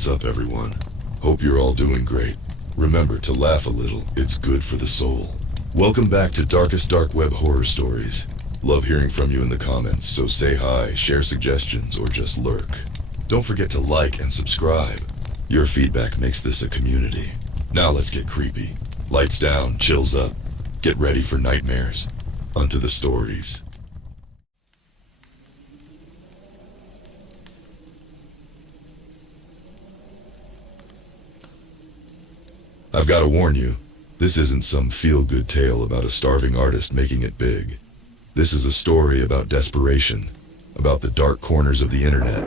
What's up, everyone? Hope you're all doing great. Remember to laugh a little, it's good for the soul. Welcome back to Darkest Dark Web Horror Stories. Love hearing from you in the comments, so say hi, share suggestions, or just lurk. Don't forget to like and subscribe. Your feedback makes this a community. Now let's get creepy. Lights down, chills up. Get ready for nightmares. Onto the stories. I've got to warn you, this isn't some feel-good tale about a starving artist making it big. This is a story about desperation, about the dark corners of the internet,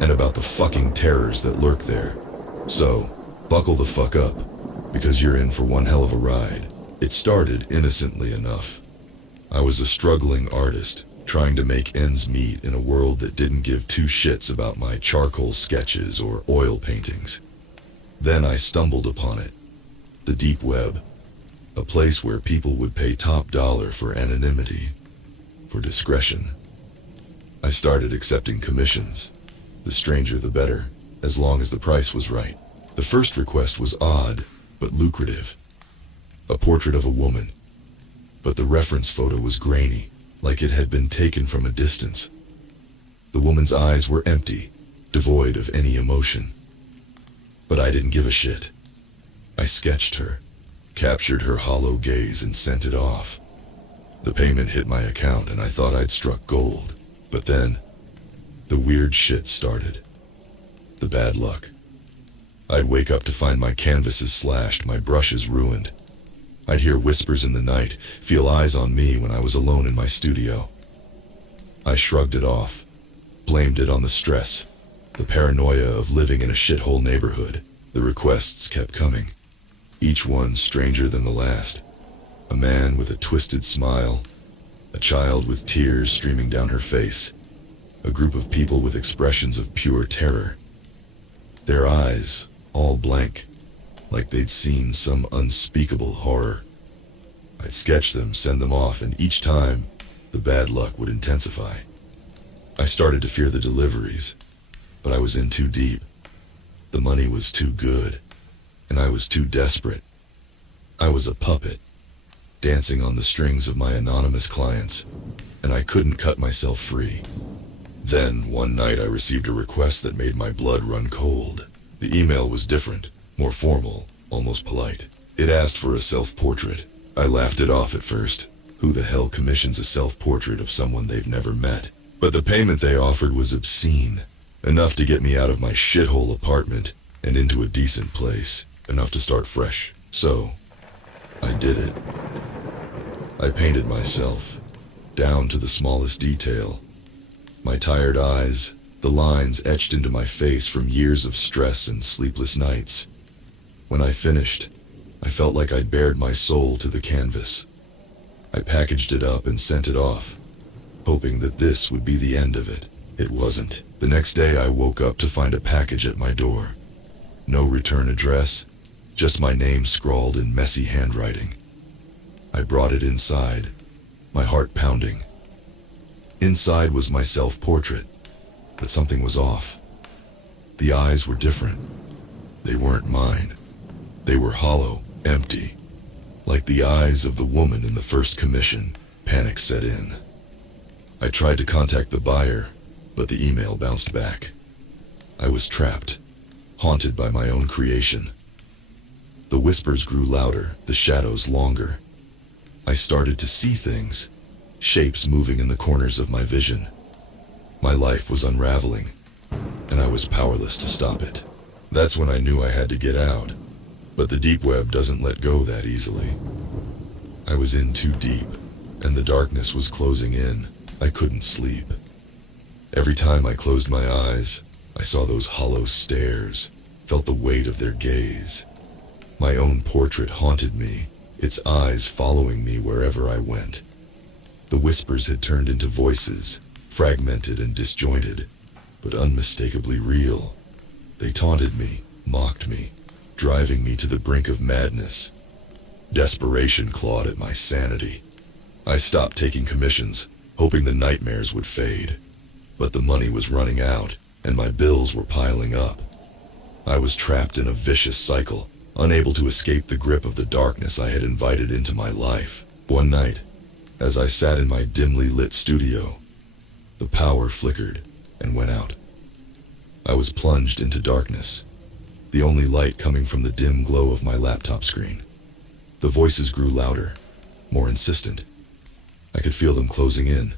and about the fucking terrors that lurk there. So, buckle the fuck up, because you're in for one hell of a ride. It started innocently enough. I was a struggling artist, trying to make ends meet in a world that didn't give two shits about my charcoal sketches or oil paintings. Then I stumbled upon it. The deep web, a place where people would pay top dollar for anonymity, for discretion. I started accepting commissions. The stranger the better, as long as the price was right. The first request was odd, but lucrative. A portrait of a woman, but the reference photo was grainy, like it had been taken from a distance. The woman's eyes were empty, devoid of any emotion. But I didn't give a shit. I sketched her, captured her hollow gaze and sent it off. The payment hit my account and I thought I'd struck gold. But then, the weird shit started. The bad luck. I'd wake up to find my canvases slashed, my brushes ruined. I'd hear whispers in the night, feel eyes on me when I was alone in my studio. I shrugged it off, blamed it on the stress, the paranoia of living in a shithole neighborhood. The requests kept coming. Each one stranger than the last. A man with a twisted smile, a child with tears streaming down her face, a group of people with expressions of pure terror. Their eyes, all blank, like they'd seen some unspeakable horror. I'd sketch them, send them off, and each time, the bad luck would intensify. I started to fear the deliveries, but I was in too deep. The money was too good. And I was too desperate. I was a puppet, dancing on the strings of my anonymous clients, and I couldn't cut myself free. Then, one night I received a request that made my blood run cold. The email was different, more formal, almost polite. It asked for a self-portrait. I laughed it off at first. Who the hell commissions a self-portrait of someone they've never met? But the payment they offered was obscene, enough to get me out of my shithole apartment and into a decent place. Enough to start fresh. So, I did it. I painted myself, down to the smallest detail. My tired eyes, the lines etched into my face from years of stress and sleepless nights. When I finished, I felt like I'd bared my soul to the canvas. I packaged it up and sent it off, hoping that this would be the end of it. It wasn't. The next day I woke up to find a package at my door. No return address. Just my name scrawled in messy handwriting. I brought it inside, my heart pounding. Inside was my self-portrait, but something was off. The eyes were different. They weren't mine. They were hollow, empty, like the eyes of the woman in the first commission. Panic set in. I tried to contact the buyer, but the email bounced back. I was trapped, haunted by my own creation. The whispers grew louder, the shadows longer. I started to see things, shapes moving in the corners of my vision. My life was unraveling, and I was powerless to stop it. That's when I knew I had to get out, but the deep web doesn't let go that easily. I was in too deep, and the darkness was closing in. I couldn't sleep. Every time I closed my eyes, I saw those hollow stares, felt the weight of their gaze. My own portrait haunted me, its eyes following me wherever I went. The whispers had turned into voices, fragmented and disjointed, but unmistakably real. They taunted me, mocked me, driving me to the brink of madness. Desperation clawed at my sanity. I stopped taking commissions, hoping the nightmares would fade. But the money was running out, and my bills were piling up. I was trapped in a vicious cycle, unable to escape the grip of the darkness I had invited into my life. One night, as I sat in my dimly lit studio, the power flickered and went out. I was plunged into darkness, the only light coming from the dim glow of my laptop screen. The voices grew louder, more insistent. I could feel them closing in,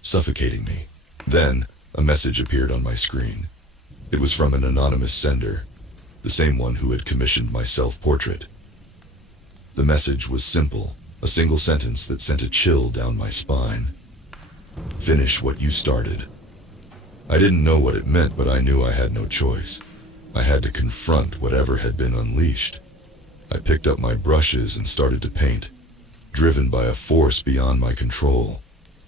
suffocating me. Then, a message appeared on my screen. It was from an anonymous sender, the same one who had commissioned my self-portrait. The message was simple, a single sentence that sent a chill down my spine. "Finish what you started." I didn't know what it meant, but I knew I had no choice. I had to confront whatever had been unleashed. I picked up my brushes and started to paint, driven by a force beyond my control.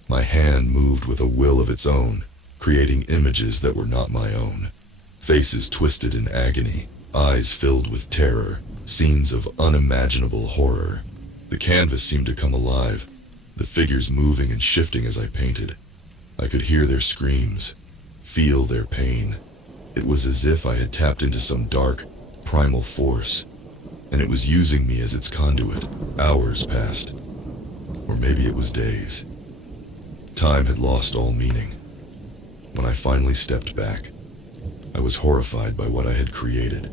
My hand moved with a will of its own, creating images that were not my own. Faces twisted in agony, eyes filled with terror, scenes of unimaginable horror. The canvas seemed to come alive, the figures moving and shifting as I painted. I could hear their screams, feel their pain. It was as if I had tapped into some dark, primal force, and it was using me as its conduit. Hours passed, or maybe it was days. Time had lost all meaning. When I finally stepped back, I was horrified by what I had created.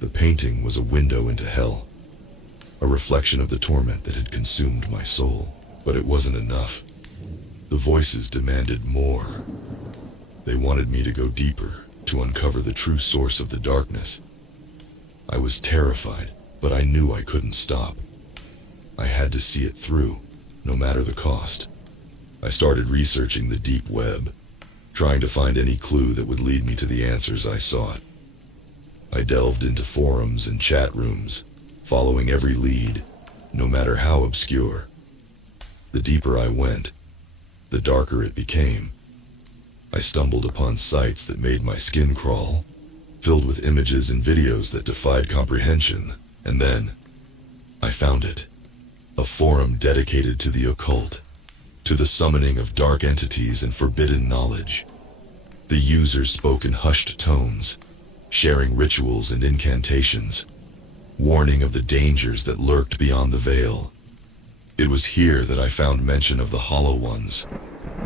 The painting was a window into hell, a reflection of the torment that had consumed my soul. But it wasn't enough. The voices demanded more. They wanted me to go deeper, to uncover the true source of the darkness. I was terrified, but I knew I couldn't stop. I had to see it through, no matter the cost. I started researching the deep web, trying to find any clue that would lead me to the answers I sought. I delved into forums and chat rooms, following every lead, no matter how obscure. The deeper I went, the darker it became. I stumbled upon sites that made my skin crawl, filled with images and videos that defied comprehension. And then, I found it. A forum dedicated to the occult, to the summoning of dark entities and forbidden knowledge. The users spoke in hushed tones, sharing rituals and incantations, warning of the dangers that lurked beyond the veil. It was here that I found mention of the Hollow Ones,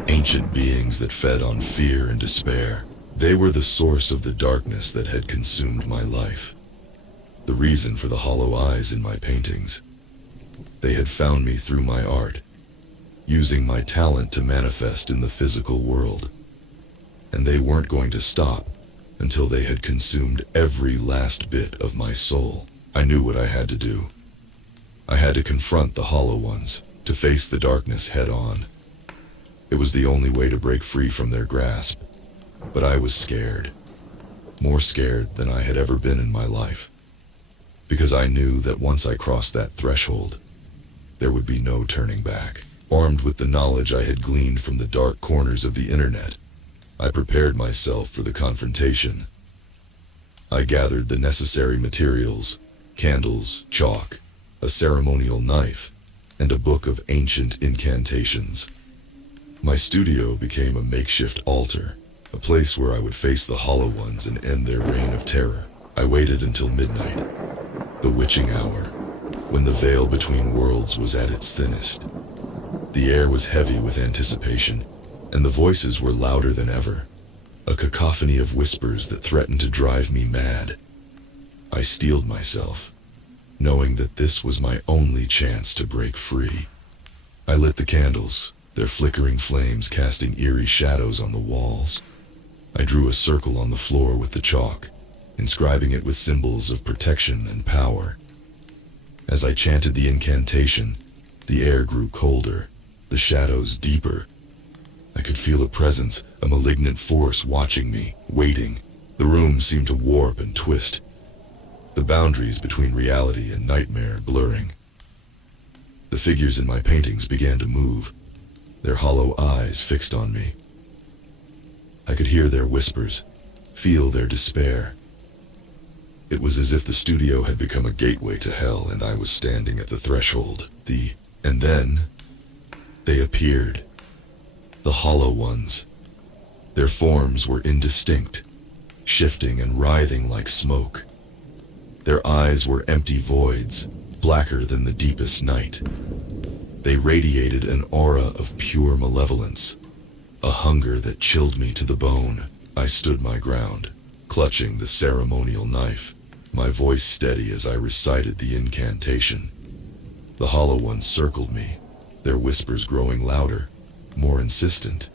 ancient beings that fed on fear and despair. They were the source of the darkness that had consumed my life, the reason for the hollow eyes in my paintings. They had found me through my art, using my talent to manifest in the physical world. And they weren't going to stop until they had consumed every last bit of my soul. I knew what I had to do. I had to confront the Hollow Ones, to face the darkness head on. It was the only way to break free from their grasp. But I was scared, more scared than I had ever been in my life. Because I knew that once I crossed that threshold, there would be no turning back. Armed with the knowledge I had gleaned from the dark corners of the internet, I prepared myself for the confrontation. I gathered the necessary materials, candles, chalk, a ceremonial knife, and a book of ancient incantations. My studio became a makeshift altar, a place where I would face the Hollow Ones and end their reign of terror. I waited until midnight, the witching hour, when the veil between worlds was at its thinnest. The air was heavy with anticipation, and the voices were louder than ever, a cacophony of whispers that threatened to drive me mad. I steeled myself, knowing that this was my only chance to break free. I lit the candles, their flickering flames casting eerie shadows on the walls. I drew a circle on the floor with the chalk, inscribing it with symbols of protection and power. As I chanted the incantation, the air grew colder, the shadows deeper. I could feel a presence, a malignant force watching me, waiting. The room seemed to warp and twist, the boundaries between reality and nightmare blurring. The figures in my paintings began to move, their hollow eyes fixed on me. I could hear their whispers, feel their despair. It was as if the studio had become a gateway to hell and I was standing at the threshold. And then, they appeared. The Hollow Ones. Their forms were indistinct, shifting and writhing like smoke. Their eyes were empty voids, blacker than the deepest night. They radiated an aura of pure malevolence, a hunger that chilled me to the bone. I stood my ground, clutching the ceremonial knife, my voice steady as I recited the incantation. The Hollow Ones circled me, their whispers growing louder, more insistent.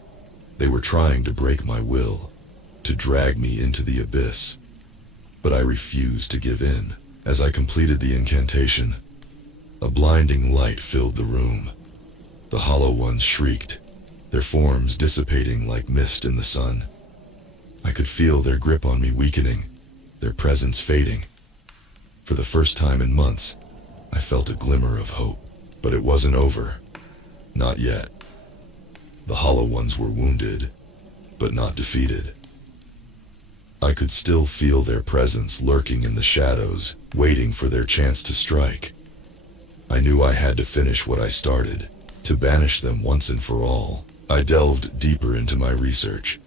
They were trying to break my will, to drag me into the abyss. But I refused to give in. As I completed the incantation, a blinding light filled the room. The Hollow Ones shrieked, their forms dissipating like mist in the sun. I could feel their grip on me weakening, their presence fading. For the first time in months, I felt a glimmer of hope. But it wasn't over. Not yet. The Hollow Ones were wounded, but not defeated. I could still feel their presence lurking in the shadows, waiting for their chance to strike. I knew I had to finish what I started, to banish them once and for all. I delved deeper into my research,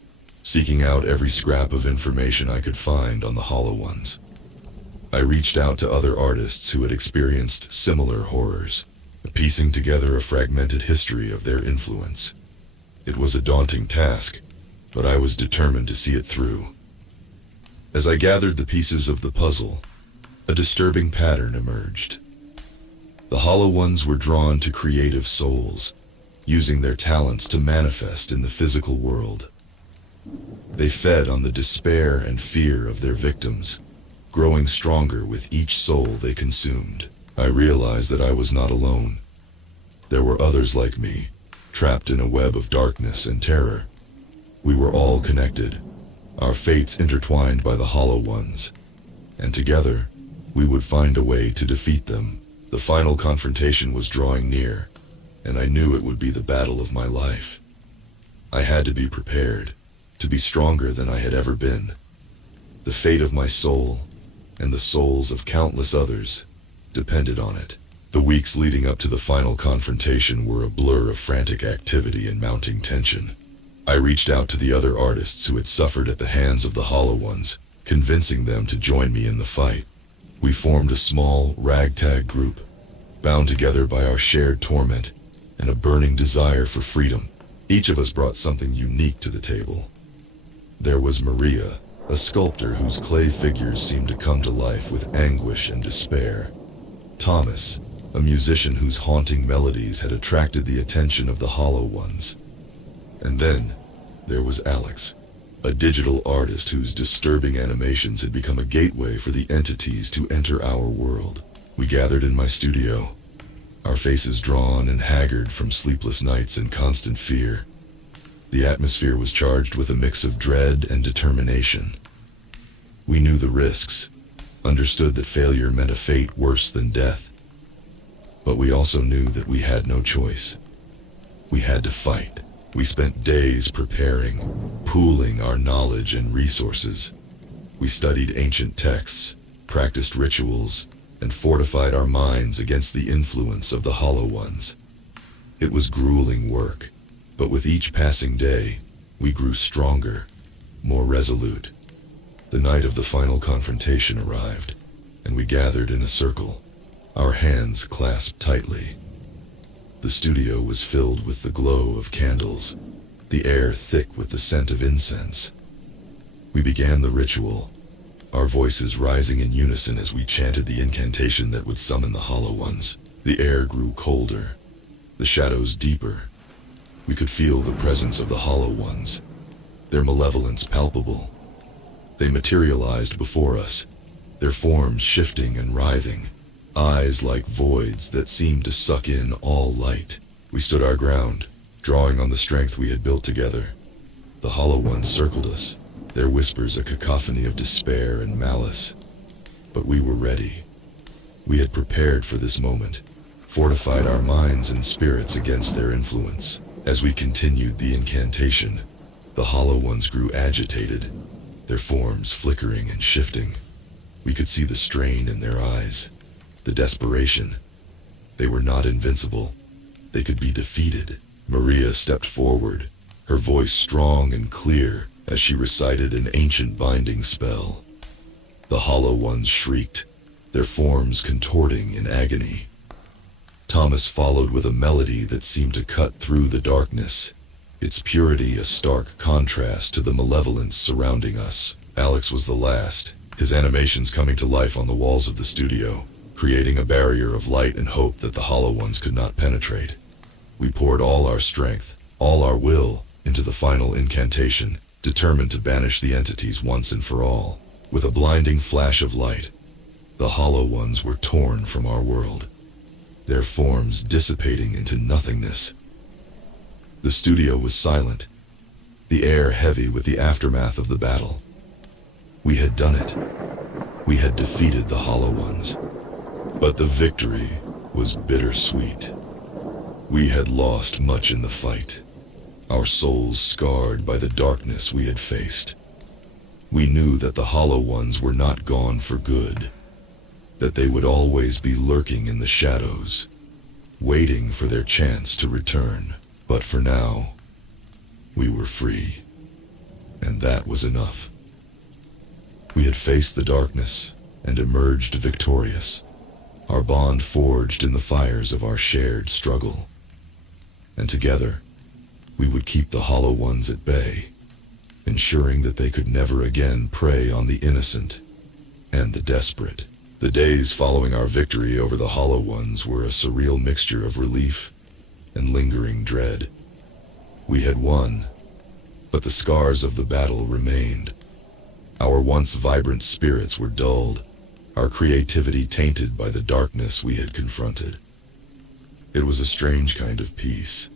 seeking out every scrap of information I could find on the Hollow Ones. I reached out to other artists who had experienced similar horrors, piecing together a fragmented history of their influence. It was a daunting task, but I was determined to see it through. As I gathered the pieces of the puzzle, a disturbing pattern emerged. The Hollow Ones were drawn to creative souls, using their talents to manifest in the physical world. They fed on the despair and fear of their victims, growing stronger with each soul they consumed. I realized that I was not alone. There were others like me, trapped in a web of darkness and terror. We were all connected, our fates intertwined by the Hollow Ones, and together, we would find a way to defeat them. The final confrontation was drawing near, and I knew it would be the battle of my life. I had to be prepared, to be stronger than I had ever been. The fate of my soul, and the souls of countless others, depended on it. The weeks leading up to the final confrontation were a blur of frantic activity and mounting tension. I reached out to the other artists who had suffered at the hands of the Hollow Ones, convincing them to join me in the fight. We formed a small, ragtag group, bound together by our shared torment and a burning desire for freedom. Each of us brought something unique to the table. There was Maria, a sculptor whose clay figures seemed to come to life with anguish and despair. Thomas, a musician whose haunting melodies had attracted the attention of the Hollow Ones. And then, there was Alex, a digital artist whose disturbing animations had become a gateway for the entities to enter our world. We gathered in my studio, our faces drawn and haggard from sleepless nights and constant fear. The atmosphere was charged with a mix of dread and determination. We knew the risks, understood that failure meant a fate worse than death. But we also knew that we had no choice. We had to fight. We spent days preparing, pooling our knowledge and resources. We studied ancient texts, practiced rituals, and fortified our minds against the influence of the Hollow Ones. It was grueling work, but with each passing day, we grew stronger, more resolute. The night of the final confrontation arrived, and we gathered in a circle, our hands clasped tightly. The studio was filled with the glow of candles, the air thick with the scent of incense. We began the ritual, our voices rising in unison as we chanted the incantation that would summon the Hollow Ones. The air grew colder, the shadows deeper. We could feel the presence of the Hollow Ones, their malevolence palpable. They materialized before us, their forms shifting and writhing, eyes like voids that seemed to suck in all light. We stood our ground, drawing on the strength we had built together. The Hollow Ones circled us, their whispers a cacophony of despair and malice. But we were ready. We had prepared for this moment, fortified our minds and spirits against their influence. As we continued the incantation, the Hollow Ones grew agitated, their forms flickering and shifting. We could see the strain in their eyes, the desperation. They were not invincible. They could be defeated. Maria stepped forward, her voice strong and clear, as she recited an ancient binding spell. The Hollow Ones shrieked, their forms contorting in agony. Thomas followed with a melody that seemed to cut through the darkness, its purity a stark contrast to the malevolence surrounding us. Alex was the last, his animations coming to life on the walls of the studio, creating a barrier of light and hope that the Hollow Ones could not penetrate. We poured all our strength, all our will, into the final incantation, determined to banish the entities once and for all. With a blinding flash of light, the Hollow Ones were torn from our world, their forms dissipating into nothingness. The studio was silent, the air heavy with the aftermath of the battle. We had done it. We had defeated the Hollow Ones. But the victory was bittersweet. We had lost much in the fight, our souls scarred by the darkness we had faced. We knew that the Hollow Ones were not gone for good, that they would always be lurking in the shadows, waiting for their chance to return. But for now, we were free, and that was enough. We had faced the darkness and emerged victorious, our bond forged in the fires of our shared struggle. And together, we would keep the Hollow Ones at bay, ensuring that they could never again prey on the innocent and the desperate. The days following our victory over the Hollow Ones were a surreal mixture of relief and lingering dread. We had won, but the scars of the battle remained. Our once vibrant spirits were dulled, our creativity tainted by the darkness we had confronted. It was a strange kind of peace,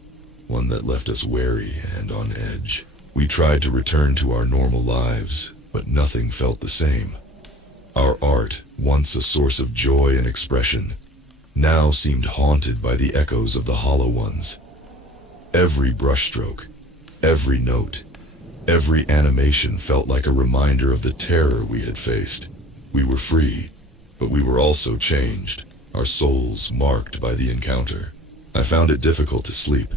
one that left us wary and on edge. We tried to return to our normal lives, but nothing felt the same. Our art, once a source of joy and expression, now seemed haunted by the echoes of the Hollow Ones. Every brushstroke, every note, every animation felt like a reminder of the terror we had faced. We were free, but we were also changed, our souls marked by the encounter. I found it difficult to sleep,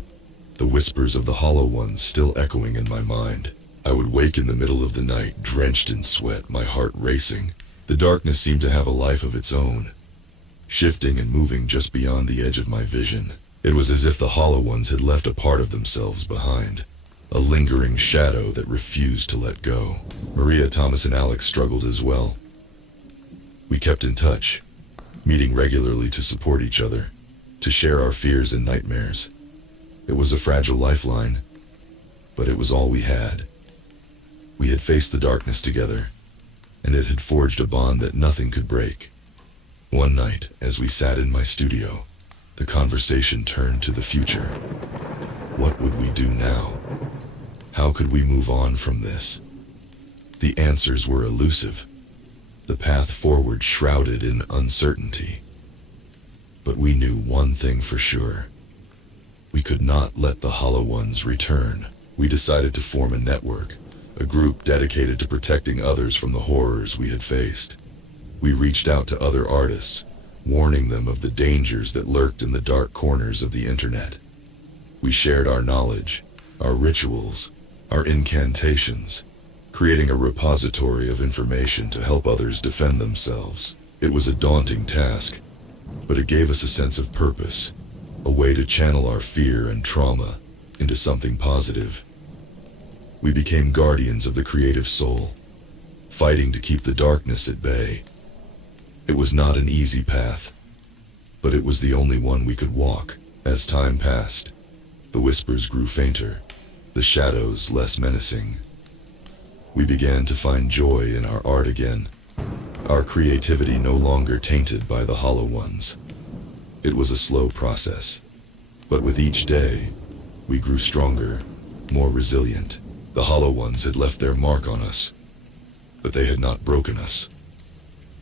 the whispers of the Hollow Ones still echoing in my mind. I would wake in the middle of the night, drenched in sweat, my heart racing. The darkness seemed to have a life of its own, shifting and moving just beyond the edge of my vision. It was as if the Hollow Ones had left a part of themselves behind, a lingering shadow that refused to let go. Maria, Thomas, and Alex struggled as well. We kept in touch, meeting regularly to support each other, to share our fears and nightmares. It was a fragile lifeline, but it was all we had. We had faced the darkness together, and it had forged a bond that nothing could break. One night, as we sat in my studio, the conversation turned to the future. What would we do now? How could we move on from this? The answers were elusive, the path forward shrouded in uncertainty. But we knew one thing for sure. We could not let the Hollow Ones return. We decided to form a network, a group dedicated to protecting others from the horrors we had faced. We reached out to other artists, warning them of the dangers that lurked in the dark corners of the internet. We shared our knowledge, our rituals, our incantations, creating a repository of information to help others defend themselves. It was a daunting task, but it gave us a sense of purpose, a way to channel our fear and trauma into something positive. We became guardians of the creative soul, fighting to keep the darkness at bay. It was not an easy path, but it was the only one we could walk. As time passed, the whispers grew fainter, the shadows less menacing. We began to find joy in our art again, our creativity no longer tainted by the Hollow Ones. It was a slow process, but with each day, we grew stronger, more resilient. The Hollow Ones had left their mark on us, but they had not broken us.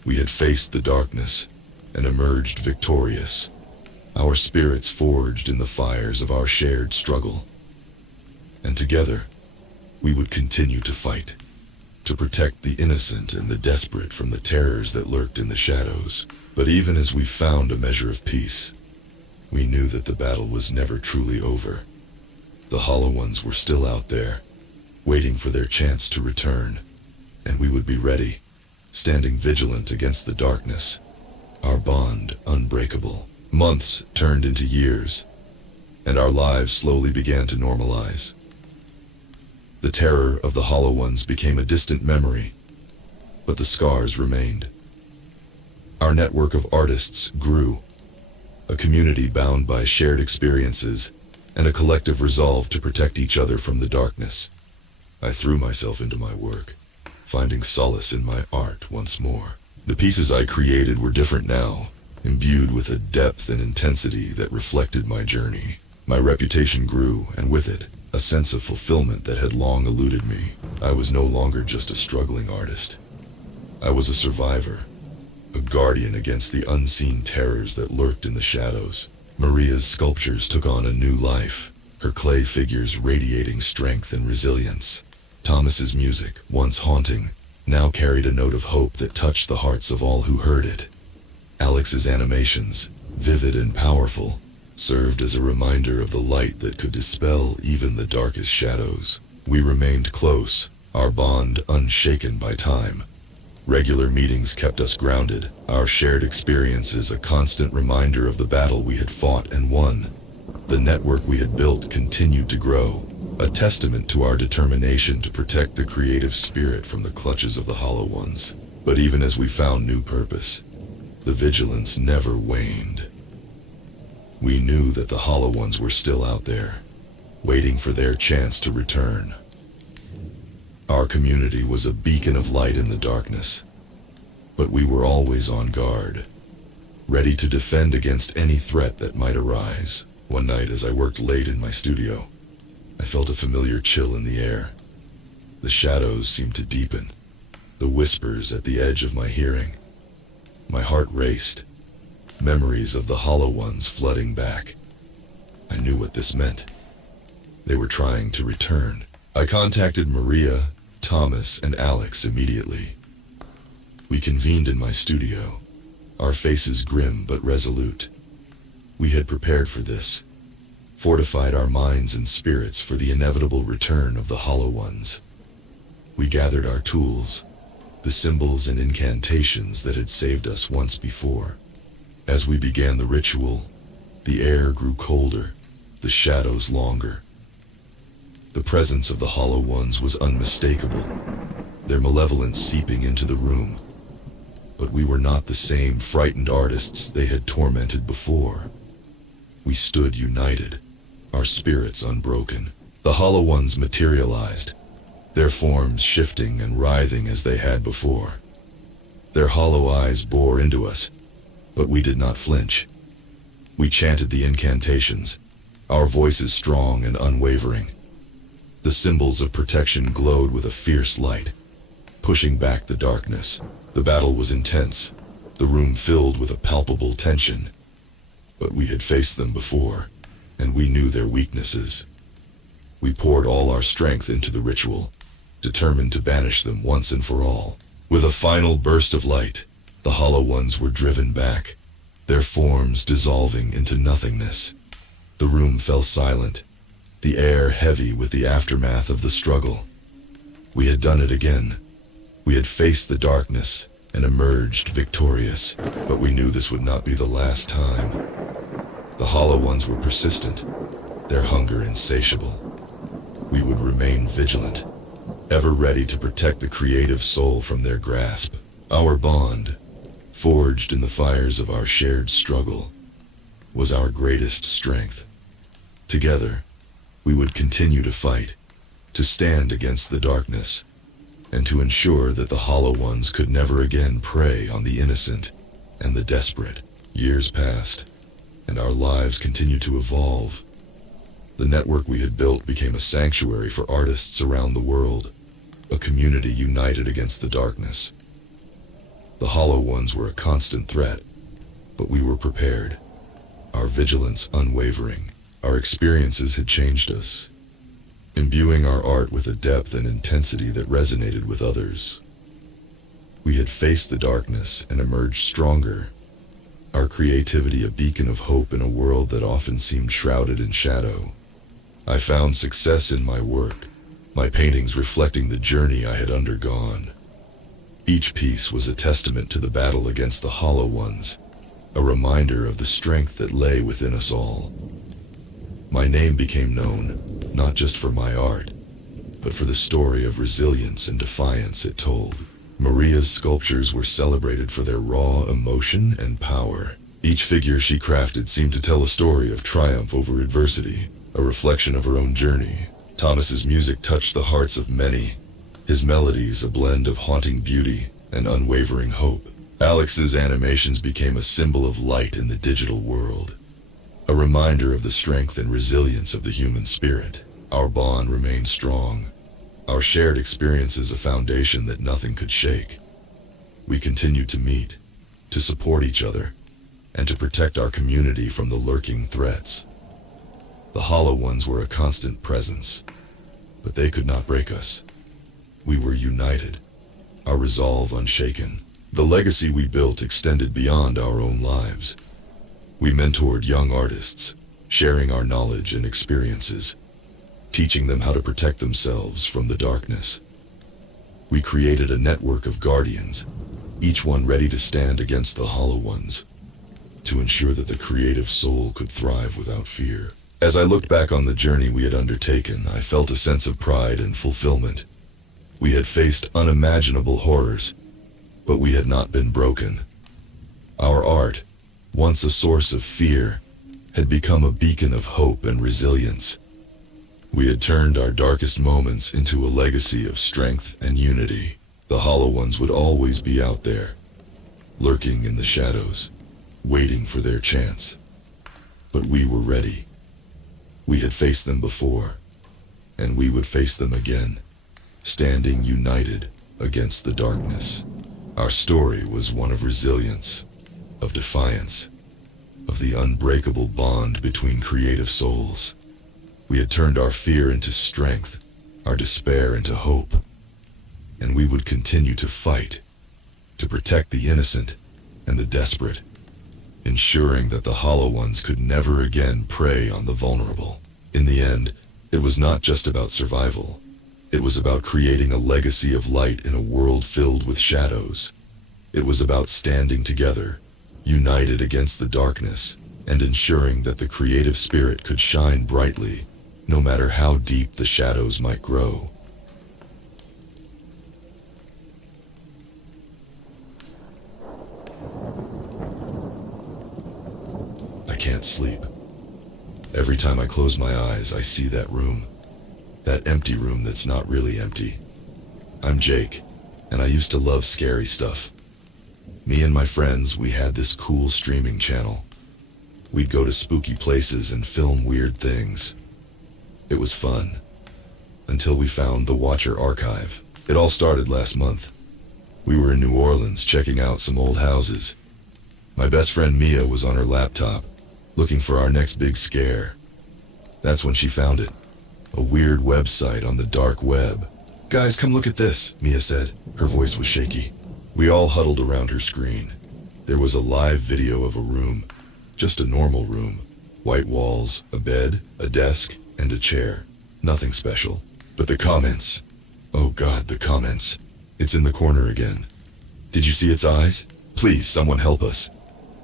We had faced the darkness and emerged victorious, our spirits forged in the fires of our shared struggle. And together, we would continue to fight, to protect the innocent and the desperate from the terrors that lurked in the shadows. But even as we found a measure of peace, we knew that the battle was never truly over. The Hollow Ones were still out there, waiting for their chance to return, and we would be ready, standing vigilant against the darkness, our bond unbreakable. Months turned into years, and our lives slowly began to normalize. The terror of the Hollow Ones became a distant memory, but the scars remained. Our network of artists grew, a community bound by shared experiences and a collective resolve to protect each other from the darkness. I threw myself into my work, finding solace in my art once more. The pieces I created were different now, imbued with a depth and intensity that reflected my journey. My reputation grew, and with it, a sense of fulfillment that had long eluded me. I was no longer just a struggling artist. I was a survivor, a guardian against the unseen terrors that lurked in the shadows. Maria's sculptures took on a new life, her clay figures radiating strength and resilience. Thomas's music, once haunting, now carried a note of hope that touched the hearts of all who heard it. Alex's animations, vivid and powerful, served as a reminder of the light that could dispel even the darkest shadows. We remained close, our bond unshaken by time. Regular meetings kept us grounded, our shared experiences a constant reminder of the battle we had fought and won. The network we had built continued to grow, a testament to our determination to protect the creative spirit from the clutches of the Hollow Ones. But even as we found new purpose, the vigilance never waned. We knew that the Hollow Ones were still out there, waiting for their chance to return. Our community was a beacon of light in the darkness, but we were always on guard, ready to defend against any threat that might arise. One night as I worked late in my studio, I felt a familiar chill in the air. The shadows seemed to deepen, the whispers at the edge of my hearing. My heart raced, memories of the Hollow Ones flooding back. I knew what this meant. They were trying to return. I contacted Maria, Thomas, and Alex immediately. We convened in my studio, our faces grim but resolute. We had prepared for this, fortified our minds and spirits for the inevitable return of the Hollow Ones. We gathered our tools, the symbols and incantations that had saved us once before. As we began the ritual, the air grew colder, the shadows longer. The presence of the Hollow Ones was unmistakable, their malevolence seeping into the room. But we were not the same frightened artists they had tormented before. We stood united, our spirits unbroken. The Hollow Ones materialized, their forms shifting and writhing as they had before. Their hollow eyes bore into us, but we did not flinch. We chanted the incantations, our voices strong and unwavering. The symbols of protection glowed with a fierce light, pushing back the darkness. The battle was intense, the room filled with a palpable tension. But we had faced them before, and we knew their weaknesses. We poured all our strength into the ritual, determined to banish them once and for all. With a final burst of light, the Hollow Ones were driven back, their forms dissolving into nothingness. The room fell silent, the air heavy with the aftermath of the struggle. We had done it again. We had faced the darkness and emerged victorious, but we knew this would not be the last time. The Hollow Ones were persistent, their hunger insatiable. We would remain vigilant, ever ready to protect the creative soul from their grasp. Our bond, forged in the fires of our shared struggle, was our greatest strength. Together, we would continue to fight, to stand against the darkness, and to ensure that the Hollow Ones could never again prey on the innocent and the desperate. Years passed, and our lives continued to evolve. The network we had built became a sanctuary for artists around the world, a community united against the darkness. The Hollow Ones were a constant threat, but we were prepared, our vigilance unwavering. Our experiences had changed us, imbuing our art with a depth and intensity that resonated with others. We had faced the darkness and emerged stronger, our creativity a beacon of hope in a world that often seemed shrouded in shadow. I found success in my work, my paintings reflecting the journey I had undergone. Each piece was a testament to the battle against the Hollow Ones, a reminder of the strength that lay within us all. My name became known, not just for my art, but for the story of resilience and defiance it told. Maria's sculptures were celebrated for their raw emotion and power. Each figure she crafted seemed to tell a story of triumph over adversity, a reflection of her own journey. Thomas's music touched the hearts of many, his melodies a blend of haunting beauty and unwavering hope. Alex's animations became a symbol of light in the digital world, a reminder of the strength and resilience of the human spirit. Our bond remained strong, our shared experiences a foundation that nothing could shake. We continued to meet, to support each other, and to protect our community from the lurking threats. The Hollow Ones were a constant presence, but they could not break us. We were united, our resolve unshaken. The legacy we built extended beyond our own lives. We mentored young artists, sharing our knowledge and experiences, teaching them how to protect themselves from the darkness. We created a network of guardians, each one ready to stand against the Hollow Ones, to ensure that the creative soul could thrive without fear. As I looked back on the journey we had undertaken, I felt a sense of pride and fulfillment. We had faced unimaginable horrors, but we had not been broken. Our art, once a source of fear, had become a beacon of hope and resilience. We had turned our darkest moments into a legacy of strength and unity. The Hollow Ones would always be out there, lurking in the shadows, waiting for their chance. But we were ready. We had faced them before, and we would face them again, standing united against the darkness. Our story was one of resilience, of defiance, of the unbreakable bond between creative souls. We had turned our fear into strength, our despair into hope, and we would continue to fight, to protect the innocent and the desperate, ensuring that the Hollow Ones could never again prey on the vulnerable. In the end, it was not just about survival. It was about creating a legacy of light in a world filled with shadows. It was about standing together, united against the darkness, and ensuring that the creative spirit could shine brightly, no matter how deep the shadows might grow. I can't sleep. Every time I close my eyes, I see that room. That empty room that's not really empty. I'm Jake, and I used to love scary stuff. Me and my friends, we had this cool streaming channel. We'd go to spooky places and film weird things. It was fun, until we found the Watcher archive. It all started last month. We were in New Orleans checking out some old houses. My best friend Mia was on her laptop, looking for our next big scare. That's when she found it. A weird website on the dark web. "Guys, come look at this," Mia said. Her voice was shaky. We all huddled around her screen. There was a live video of a room. Just a normal room. White walls, a bed, a desk, and a chair. Nothing special. But the comments. Oh God, the comments. It's in the corner again. "Did you see its eyes? Please, someone help us."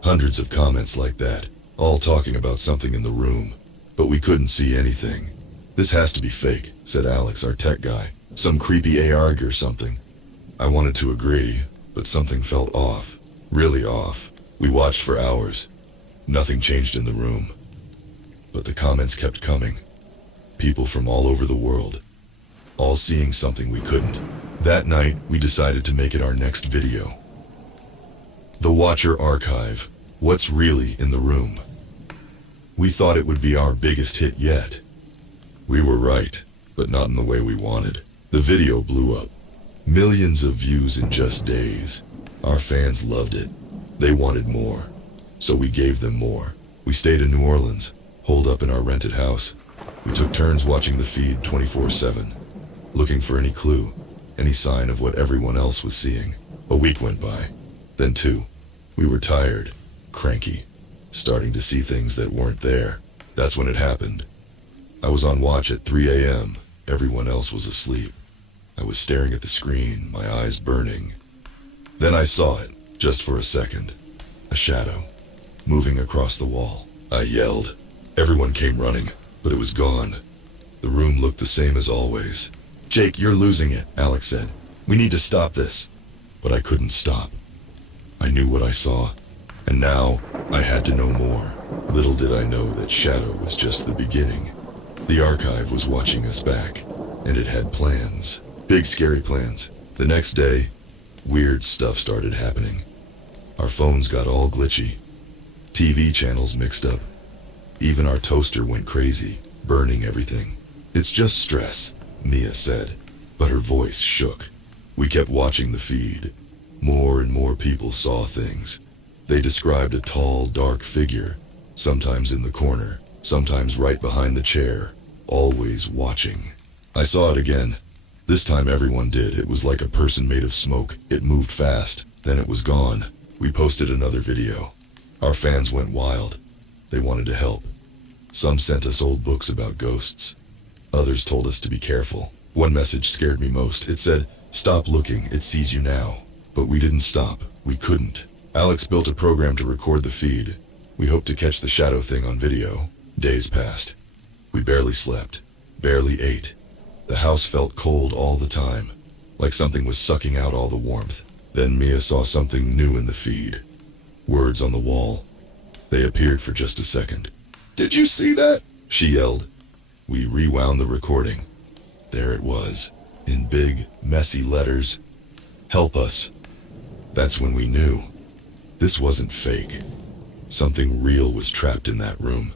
Hundreds of comments like that, all talking about something in the room. But we couldn't see anything. "This has to be fake," said Alex, our tech guy. "Some creepy ARG or something." I wanted to agree, but something felt off. Really off. We watched for hours. Nothing changed in the room. But the comments kept coming. People from all over the world, all seeing something we couldn't. That night, we decided to make it our next video. The Watcher Archive. What's really in the room? We thought it would be our biggest hit yet. We were right, but not in the way we wanted. The video blew up. Millions of views in just days. Our fans loved it. They wanted more, so we gave them more. We stayed in New Orleans, holed up in our rented house. We took turns watching the feed 24/7, looking for any clue, any sign of what everyone else was seeing. A week went by, then two. We were tired, cranky, starting to see things that weren't there. That's when it happened. I was on watch at 3 a.m., Everyone else was asleep. I was staring at the screen, my eyes burning. Then I saw it, just for a second. A shadow, moving across the wall. I yelled. Everyone came running, but it was gone. The room looked the same as always. "Jake, you're losing it," Alex said. "We need to stop this." But I couldn't stop. I knew what I saw, and now I had to know more. Little did I know that Shadow was just the beginning. The archive was watching us back, and it had plans. Big scary plans. The next day, weird stuff started happening. Our phones got all glitchy. TV channels mixed up. Even our toaster went crazy, burning everything. "It's just stress," Mia said, but her voice shook. We kept watching the feed. More and more people saw things. They described a tall, dark figure, sometimes in the corner, sometimes right behind the chair, always watching. I saw it again. This time everyone did. It was like a person made of smoke. It moved fast, then it was gone. We posted another video. Our fans went wild. They wanted to help. Some sent us old books about ghosts. Others told us to be careful. One message scared me most. It said, "Stop looking, it sees you now." But we didn't stop. We couldn't. Alex built a program to record the feed. We hoped to catch the shadow thing on video. Days passed. We barely slept, barely ate. The house felt cold all the time, like something was sucking out all the warmth. Then Mia saw something new in the feed. Words on the wall. They appeared for just a second. "Did you see that?" she yelled. We rewound the recording. There it was, in big, messy letters. "Help us." That's when we knew. This wasn't fake. Something real was trapped in that room.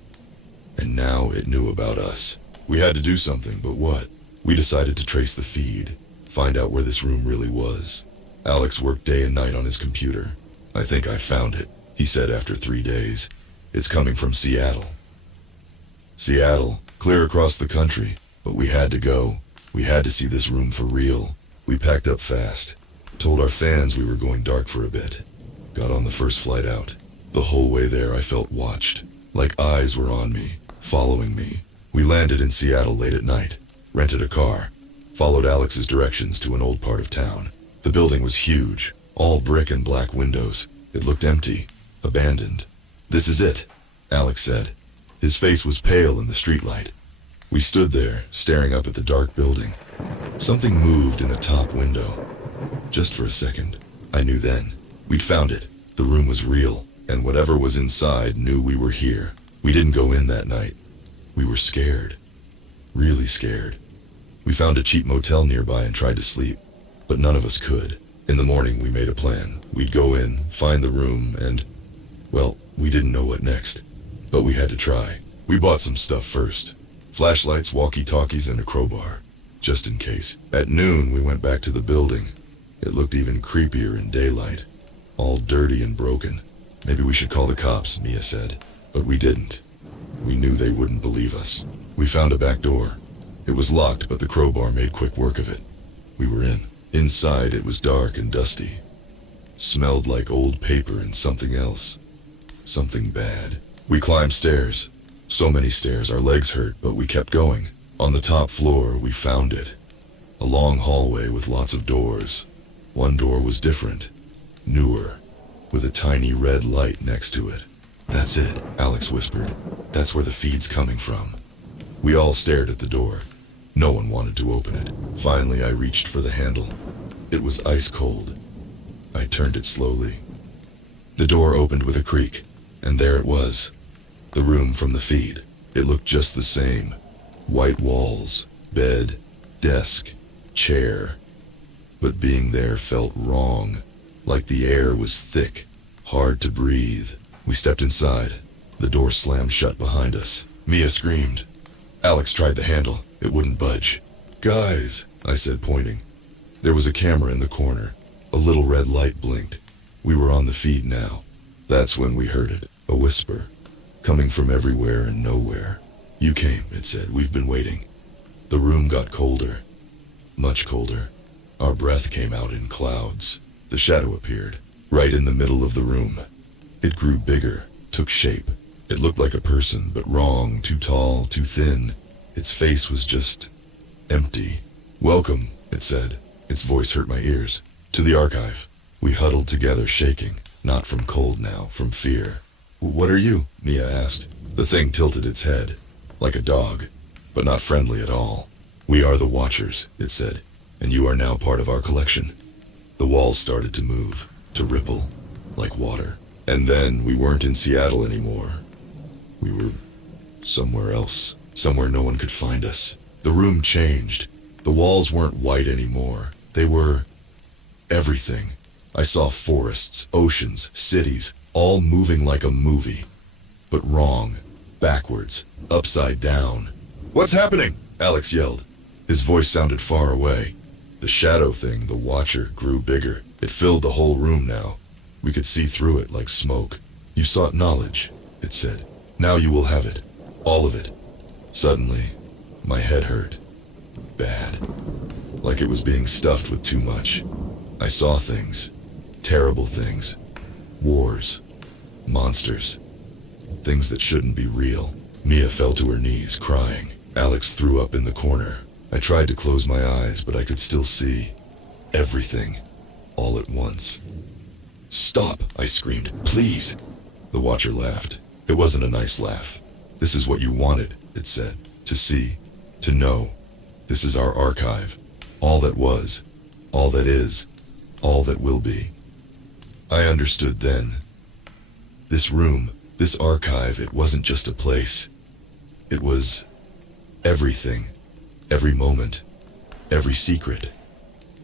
And now it knew about us. We had to do something, but what? We decided to trace the feed, find out where this room really was. Alex worked day and night on his computer. "I think I found it," he said after 3 days. "It's coming from Seattle." Seattle, clear across the country, but we had to go. We had to see this room for real. We packed up fast, told our fans we were going dark for a bit. Got on the first flight out. The whole way there I felt watched, like eyes were on me, following me. We landed in Seattle late at night, rented a car, followed Alex's directions to an old part of town. The building was huge, all brick and black windows. It looked empty, abandoned. "This is it," Alex said. His face was pale in the streetlight. We stood there, staring up at the dark building. Something moved in a top window. Just for a second. I knew then. We'd found it. The room was real, and whatever was inside knew we were here. We didn't go in that night. We were scared. Really scared. We found a cheap motel nearby and tried to sleep, but none of us could. In the morning, we made a plan. We'd go in, find the room, and, well, we didn't know what next. But we had to try. We bought some stuff first. Flashlights, walkie-talkies, and a crowbar, just in case. At noon, we went back to the building. It looked even creepier in daylight, all dirty and broken. "Maybe we should call the cops," Mia said. But we didn't. We knew they wouldn't believe us. We found a back door. It was locked, but the crowbar made quick work of it. We were in. Inside, it was dark and dusty. Smelled like old paper and something else. Something bad. We climbed stairs. So many stairs, our legs hurt, but we kept going. On the top floor, we found it. A long hallway with lots of doors. One door was different, newer, with a tiny red light next to it. "That's it," Alex whispered. "That's where the feed's coming from." We all stared at the door. No one wanted to open it. Finally, I reached for the handle. It was ice cold. I turned it slowly. The door opened with a creak, and there it was. The room from the feed. It looked just the same. White walls, bed, desk, chair. But being there felt wrong, like the air was thick, hard to breathe. We stepped inside. The door slammed shut behind us. Mia screamed. Alex tried the handle. It wouldn't budge. "Guys," I said, pointing. There was a camera in the corner. A little red light blinked. We were on the feed now. That's when we heard it. A whisper, coming from everywhere and nowhere. "You came," it said. "We've been waiting." The room got colder. Much colder. Our breath came out in clouds. The shadow appeared, right in the middle of the room. It grew bigger, took shape. It looked like a person, but wrong, too tall, too thin. Its face was just Empty. "Welcome," it said. Its voice hurt my ears. "To the archive." We huddled together, shaking. Not from cold now, from fear. "What are you?" Mia asked. The thing tilted its head, like a dog, but not friendly at all. "We are the Watchers," it said, "and you are now part of our collection." The walls started to move, to ripple, like water. And then we weren't in Seattle anymore. We were somewhere else, somewhere no one could find us. The room changed. The walls weren't white anymore. They were everything. I saw forests, oceans, cities, all moving like a movie. But wrong, backwards, upside down. "What's happening?" Alex yelled. His voice sounded far away. The shadow thing, the Watcher, grew bigger. It filled the whole room now. We could see through it like smoke. "You sought knowledge," it said. "Now you will have it. All of it." Suddenly, my head hurt. Bad. Like it was being stuffed with too much. I saw things. Terrible things. Wars. Monsters. Things that shouldn't be real. Mia fell to her knees, crying. Alex threw up in the corner. I tried to close my eyes, but I could still see. Everything. All at once. "Stop," I screamed. "Please." The Watcher laughed. It wasn't a nice laugh. "This is what you wanted," it said. "To see. To know. This is our archive. All that was. All that is. All that will be." I understood then. This room, this archive, it wasn't just a place. It was everything. Every moment. Every secret.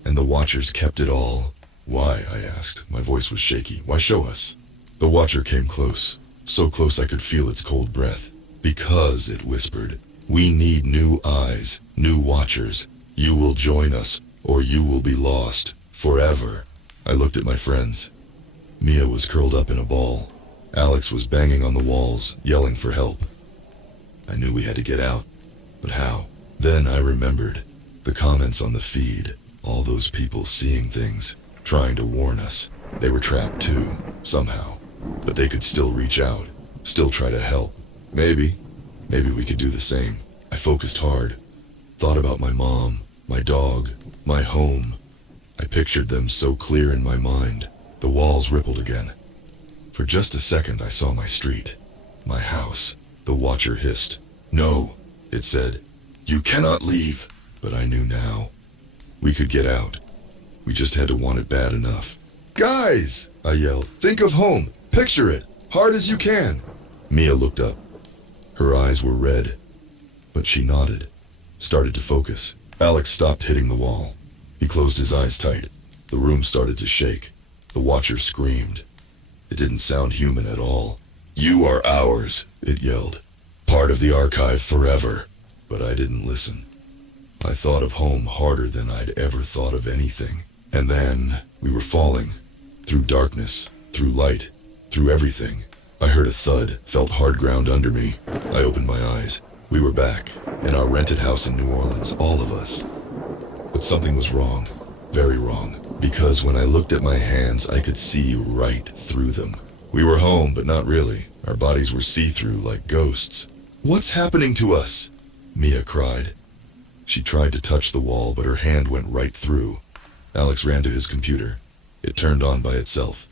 And the Watchers kept it all. "Why?" I asked. My voice was shaky. "Why show us?" The Watcher came close. So close I could feel its cold breath. "Because," it whispered, "we need new eyes, new Watchers. You will join us, or you will be lost. Forever." I looked at my friends. Mia was curled up in a ball. Alex was banging on the walls, yelling for help. I knew we had to get out. But how? Then I remembered. The comments on the feed. All those people seeing things, trying to warn us. They were trapped too, somehow. But they could still reach out, still try to help. Maybe we could do the same. I focused hard. Thought about my mom, my dog, my home. I pictured them so clear in my mind. The walls rippled again. For just a second I saw my street, my house. The Watcher hissed. "No," it said. "You cannot leave." But I knew now. We could get out. We just had to want it bad enough. "Guys," I yelled, "think of home. Picture it. Hard as you can." Mia looked up. Her eyes were red. But she nodded. Started to focus. Alex stopped hitting the wall. He closed his eyes tight. The room started to shake. The Watcher screamed. It didn't sound human at all. "You are ours," it yelled. "Part of the archive forever." But I didn't listen. I thought of home harder than I'd ever thought of anything. And then we were falling. Through darkness, through light, through everything. I heard a thud, felt hard ground under me. I opened my eyes. We were back, in our rented house in New Orleans, all of us. But something was wrong, very wrong, because when I looked at my hands, I could see right through them. We were home, but not really. Our bodies were see-through like ghosts. "What's happening to us?" Mia cried. She tried to touch the wall, but her hand went right through. Alex ran to his computer. It turned on by itself.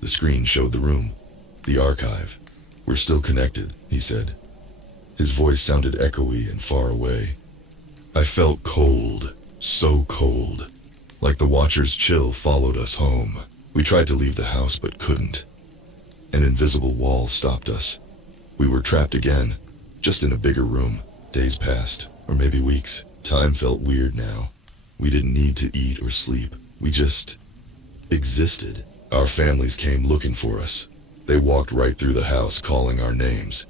The screen showed the room, the archive. "We're still connected," he said. His voice sounded echoey and far away. I felt cold, so cold. Like the Watcher's chill followed us home. We tried to leave the house but couldn't. An invisible wall stopped us. We were trapped again, just in a bigger room. Days passed, or maybe weeks. Time felt weird now. We didn't need to eat or sleep. We just existed. Our families came looking for us. They walked right through the house calling our names.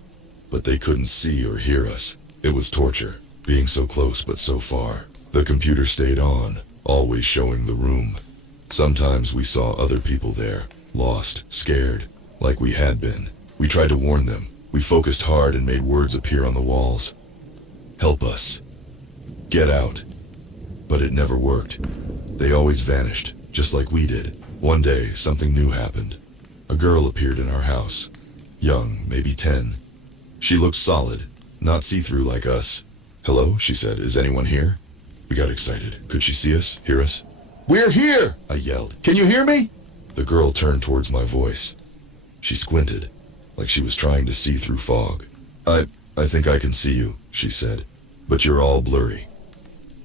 But they couldn't see or hear us. It was torture, being so close but so far. The computer stayed on, always showing the room. Sometimes we saw other people there, lost, scared, like we had been. We tried to warn them. We focused hard and made words appear on the walls. "Help us. Get out." But it never worked. They always vanished, just like we did. One day, something new happened. A girl appeared in our house. Young, maybe 10. She looked solid, not see-through like us. "Hello," she said. "Is anyone here?" We got excited. Could she see us? Hear us? "We're here!" I yelled. "Can you hear me?" The girl turned towards my voice. She squinted, like she was trying to see through fog. I think I can see you," she said, "but you're all blurry."